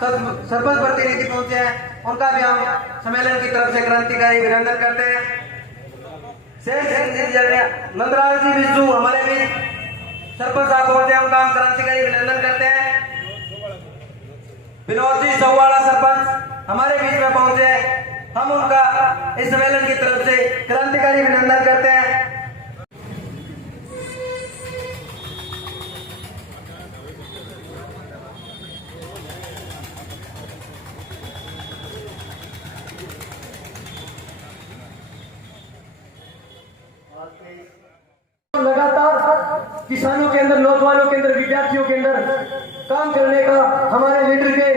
सरपंच प्रतिनिधि पहुंचे हैं, उनका भी हम सम्मेलन की तरफ से क्रांतिकारी अभिनंदन करते हैं। नंदलाल जी बिज्जू हमारे भी सरपंच साहब पहुंचे हैं, उनका हम क्रांतिकारी अभिनंदन करते हैं। विनोद जी सौवाड़ा सरपंच हमारे बीच में पहुंचे हैं, हम उनका इस सम्मेलन की तरफ से क्रांतिकारी अभिनंदन करते हैं। लगातार किसानों के अंदर, नौजवानों के अंदर, विद्यार्थियों के अंदर काम करने का हमारे लीडर के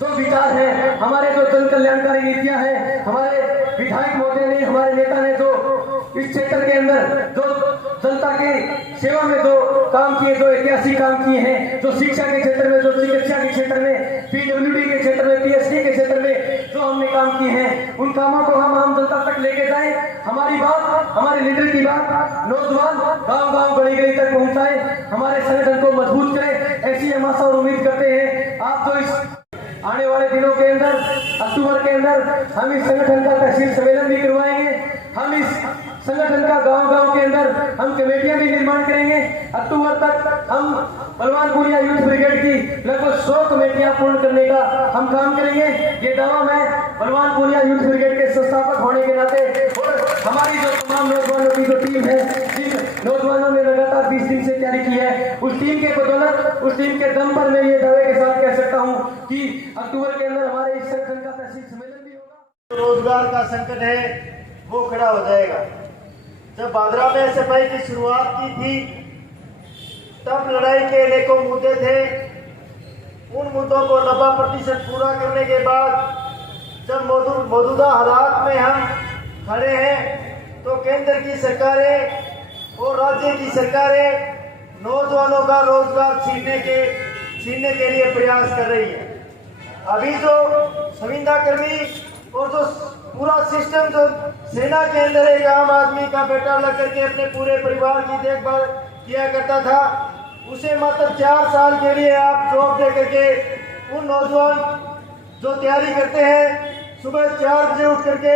जो विचार है, हमारे जो जन कल्याणकारी नीतियां हैं, हमारे विधायक महोदय ने, हमारे नेता ने जो इस क्षेत्र के अंदर जो जनता की सेवा में जो काम किए, जो ऐतिहासिक काम किए हैं, जो शिक्षा के क्षेत्र में, जो चिकित्सा के क्षेत्र में, पीडब्ल्यूडी के क्षेत्र में, पीएचडी के क्षेत्र में जो हमने काम किए हैं, उन कामों को हम आम जनता तक लेके जाए। हमारी बात, हमारे लीडर की बात नौजवान गांव-गांव, गली-गली तक पहुंचाए, हमारे संगठन को मजबूत करें, ऐसी हम आशा और उम्मीद करते हैं। आप जो इस आने वाले दिनों के अंदर, अक्टूबर के अंदर हम इस संगठन का तहसील सम्मेलन भी करवाएंगे, हम इस संगठन का गांव-गांव के अंदर हम कमेटियां भी निर्माण करेंगे। अक्टूबर तक हम बलवानपुरिया यूथ ब्रिगेड की लगभग 100 कमेटियां पूर्ण करने का हम काम करेंगे। ये दावा मैं बलवानपुरिया यूथ ब्रिगेड के संस्थापक होने के नाते, और हमारी जो तमाम नौजवानों की जो टीम है, जिन नौजवानों ने लगातार 20 दिन से तैयारी की है, उस टीम के बदौलत, उस टीम के दम पर मैं ये दावे के साथ कह सकता हूँ कि अक्टूबर के अंदर हमारे इस संगठन का तहसील सम्मेलन भी होगा। रोजगार का संकट है वो खड़ा हो जाएगा। जब भादरा में एसएफआई की शुरुआत की थी, तब लड़ाई के अनेकों मुद्दे थे। उन मुद्दों को 90% पूरा करने के बाद जब मौजूदा हालात में हम खड़े हैं, तो केंद्र की सरकारें और राज्य की सरकारें नौजवानों का रोजगार छीनने के लिए प्रयास कर रही है। अभी जो संविदा कर्मी और जो पूरा सिस्टम, जो सेना के अंदर एक आम आदमी का बेटा लग करके अपने पूरे परिवार की देखभाल किया करता था, उसे मात्र 4 साल के लिए आप जॉब दे करके उन नौजवान जो तैयारी करते हैं, सुबह 4 बजे उठ करके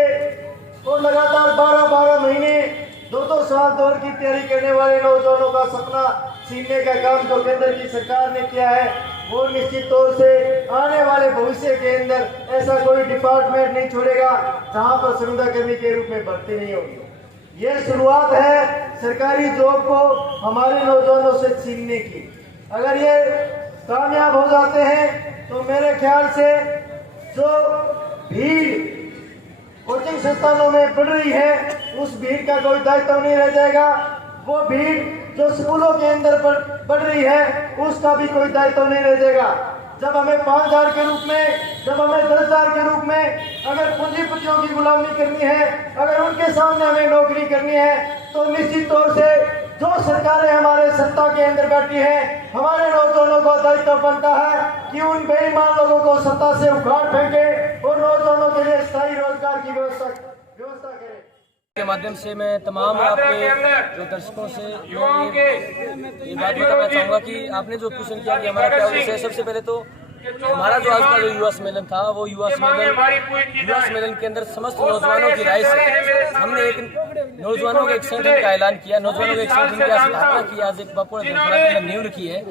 और लगातार 12-12 महीने 2-2 साल दौर की तैयारी करने वाले नौजवानों का सपना छीनने का काम जो केंद्र की सरकार ने किया है, वो निश्चित तौर से आने वाले भविष्य के अंदर ऐसा कोई डिपार्टमेंट नहीं छोड़ेगा जहां पर संविदा कर्मी के रूप में भर्ती नहीं होगी। ये शुरुआत है सरकारी जॉब को हमारे नौजवानों से छीनने की। अगर ये कामयाब हो जाते हैं तो मेरे ख्याल से जो भीड़ कोचिंग संस्थानों में बढ़ रही है, उस भीड़ का कोई दायित्व नहीं रह जाएगा। वो भीड़ जो स्कूलों के अंदर बढ़ रही है, उसका भी कोई दायित्व नहीं रह जाएगा। जब हमें 5,000 के रूप में, जब हमें 10,000 के रूप में अगर पूंजीपतियों की गुलामी करनी है, अगर उनके सामने हमें नौकरी करनी है, तो निश्चित तौर से जो सरकारें हमारे सत्ता के अंदर बैठी है, हमारे नौजवानों का दायित्व बनता है कि उन बेईमान लोगों को सत्ता से उखाड़ फेंके और नौजवानों के लिए स्थायी रोजगार की व्यवस्था करें। के माध्यम से मैं तमाम आपके जो दर्शकों से ये बात बताना चाहूँगा कि आपने जो क्वेश्चन किया कि हमारा क्या उद्देश्य है। सबसे पहले तो हमारा जो आज का जो युवा सम्मेलन था, वो युवा सम्मेलन के अंदर समस्त नौजवानों की राय से हमने एक नौजवानों के एक संगठन का ऐलान किया, नौजवानों के एक संगठन की स्थापना की। आज एक बापुड़ा जनसभा के अंदर नींव रखी है।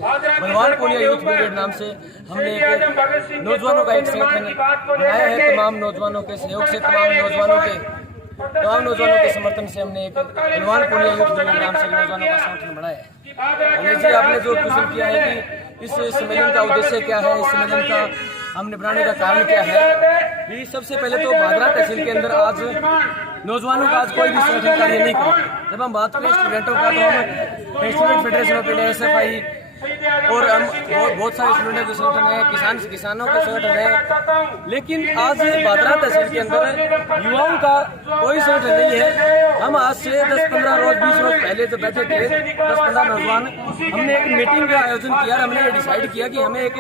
बलवानपुरिया यूथ ब्रिगेड नाम से हमने एक नौजवानों का एक संगठन बनाया है। तमाम नौजवानों के सहयोग से, तमाम नौजवानों के समर्थन से हमने एक बलवानपुरिया यूथ ब्रिगेड नाम से नौजवानों का संगठन बनाया है। आपने जो क्वेश्चन किया है कि इस सम्मेलन का उद्देश्य क्या है, इस सम्मेलन का हमने बनाने का कारण क्या है। ये सबसे पहले तो भादरा तहसील के अंदर आज नौजवानों का आज कोई भी संगठन कार्य नहीं कर। जब हम बात करें स्टूडेंटों का, तो हम student federation of India SFI और हम बहुत सारे स्टूडेंट के संगठन है, किसानों के संगठन है, लेकिन आज भादरा तहसील के अंदर युवाओं का कोई संगठन नहीं है। हम आज से 10-15 रोज 20 रोज पहले जो बैठे थे 10-15 नौजवान, हमने एक मीटिंग का आयोजन किया। हमने ये डिसाइड किया कि हमें एक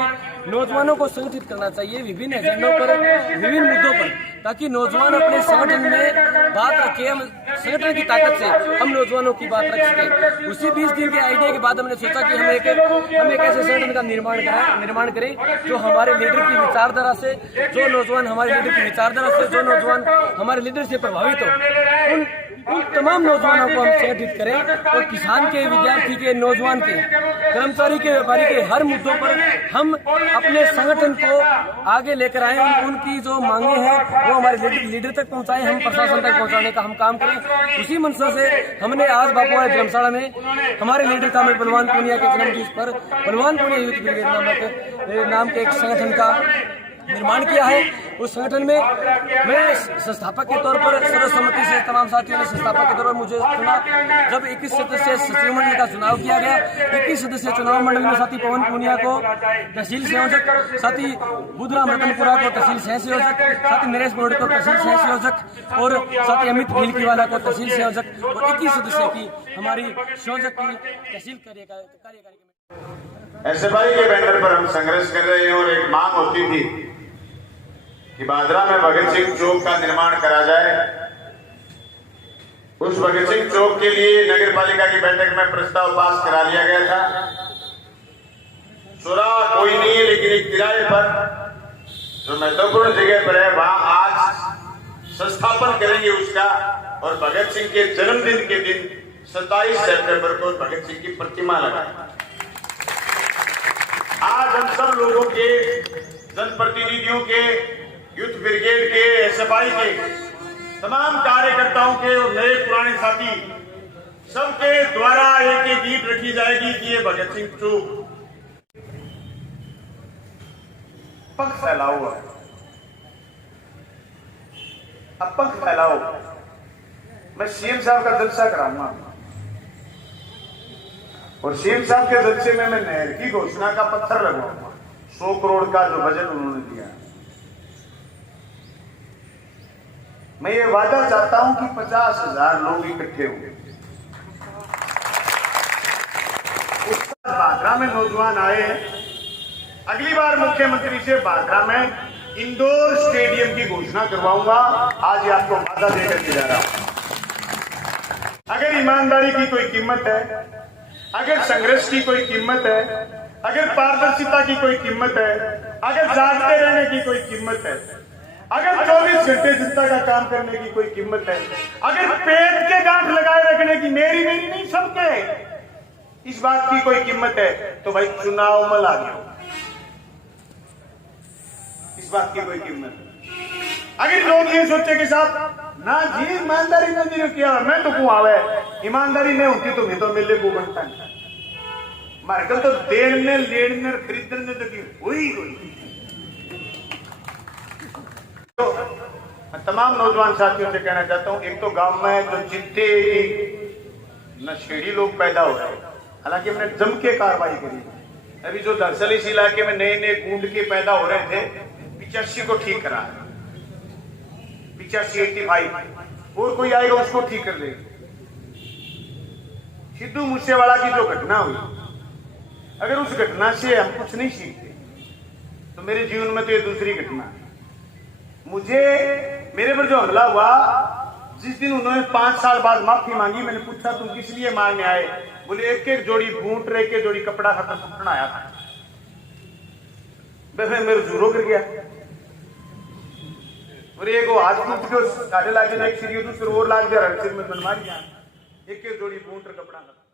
नौजवानों को संगठित करना चाहिए विभिन्न एजेंडों पर, विभिन्न मुद्दों पर, ताकि नौजवान अपने संगठन में बात रखे। हम संगठन की ताकत से हम नौजवानों की बात रख सके। उसी 20 दिन के आइडिया के बाद हमने सोचा कि हम एक ऐसे संगठन का निर्माण करें जो हमारे लीडर की विचारधारा से, जो नौजवान हमारे लीडर की विचारधारा से, जो नौजवान हमारे लीडर से प्रभावित हो, उन तमाम नौजवानों को हम संगठित करें और किसान के, विद्यार्थी के, नौजवान के, कर्मचारी के, व्यापारी के हर मुद्दों पर हम अपने संगठन को आगे लेकर आए। उनकी जो मांगे हैं वो हमारे लीडर तक पहुंचाएं, हम प्रशासन तक पहुंचाने का हम काम करें। उसी मंशा से हमने आज बापुआ धर्मशाला में हमारे लीडर कामिल बलवान पूनिया के जन्मदिवस पर बलवान पूनिया यूथ ब्रिगेड नाम के एक संगठन का निर्माण किया है। उस संगठन में मैं संस्थापक के तौर पर सर्वसम्मति से तमाम साथियों ने संस्थापक के तौर पर मुझे चुना। जब 21 सदस्य सचिव मंडल का चुनाव किया गया, 21 सदस्य चुनाव मंडल में साथी पवन पूनिया को तहसील संयोजक, साथी बुधराम रतनपुरा को तहसील सह संयोजक, साथी नरेश बोर्ड को तहसील सह संयोजक और साथी अमित भीलकीवाला को तहसील संयोजक और 21 सदस्यों की हमारी संयोजक की तहसील कार्यकारी। एसएफआई के बैनर पर हम संघर्ष कर रहे हैं और एक मांग होती थी कि बादरा में भगत सिंह चौक का निर्माण करा जाए। उस भगत सिंह चौक के लिए नगर पालिका की बैठक में प्रस्ताव पास करा लिया गया था। चौराहा कोई नहीं है, लेकिन एक किराए पर जो महत्वपूर्ण जगह पर है वहां आज संस्थापन करेंगे उसका, और भगत सिंह के जन्मदिन के दिन 27 सितंबर को भगत सिंह की प्रतिमा लगाएंगे। आज हम सब लोगों के, जनप्रतिनिधियों के, यूथ ब्रिगेड के, एसएफआई के, तमाम कार्यकर्ताओं के और नए पुराने साथी सबके द्वारा एक गीत रखी जाएगी कि ये भगत सिंह चौक पंख फैलाओ, अब पंख फैलाओ। मैं सीएम साहब का जलसा कराऊंगा और सीएम साहब के जलसे में मैं नहर की घोषणा का पत्थर लगाऊंगा। 100 करोड़ का जो बजट उन्होंने दिया, मैं ये वादा चाहता हूं कि 50,000 लोग इकट्ठे होंगे। बांद्रा में नौजवान आए हैं, अगली बार मुख्यमंत्री से बांद्रा में इंडोर स्टेडियम की घोषणा करवाऊंगा। आज ही आपको वादा देकर के जा रहा हूं। अगर ईमानदारी की कोई कीमत है, अगर संघर्ष की कोई कीमत है, अगर पारदर्शिता की कोई कीमत है, अगर जागते रहने की कोई कीमत है, अगर 24 घंटे जनता का काम करने की कोई कीमत है, अगर पेट के गांठ लगाए रखने की, मेरी नहीं सबके, इस बात की कोई कीमत है, तो भाई चुनाव में ला गया। इस बात की कोई कीमत है। अगर लोग ये सोचे कि साहब ना जी ईमानदारी ने नहीं किया, मैं तो क्यों आवे, ईमानदारी नहीं होती तो मैं तो मेले को बनता है। हमारे कल तो देने लेने खरीदने लगी हुई। तो मैं तमाम नौजवान साथियों से कहना चाहता हूं, एक तो गांव में जो जितने नशेड़ी लोग पैदा हो रहे हैं, हालांकि हमने जम के कार्रवाई करी। अभी जो दरअसल इस इलाके में नए गूंड के पैदा हो रहे थे, 85 को ठीक करा, 85, 85 और कोई आएगा उसको ठीक कर देगा। सिद्धू मूसेवाला की जो घटना हुई, अगर उस घटना से हम कुछ नहीं सीखते तो मेरे जीवन में तो ये दूसरी घटना है। मेरे पर जो हमला हुआ, जिस दिन उन्होंने 5 साल बाद माफी मांगी, मैंने पूछा तुम किस लिए मांगने आए? बोले एक जोड़ी बूट रे के जोड़ी कपड़ा खत्म फुटना आया था। वैसे मेरे जोरों कर गया और एक हाथ टूट के 8.5 लाख एक सिर और लाख सिर में बनवा दिया, एक जोड़ी बूट रे कपड़ा खत्म।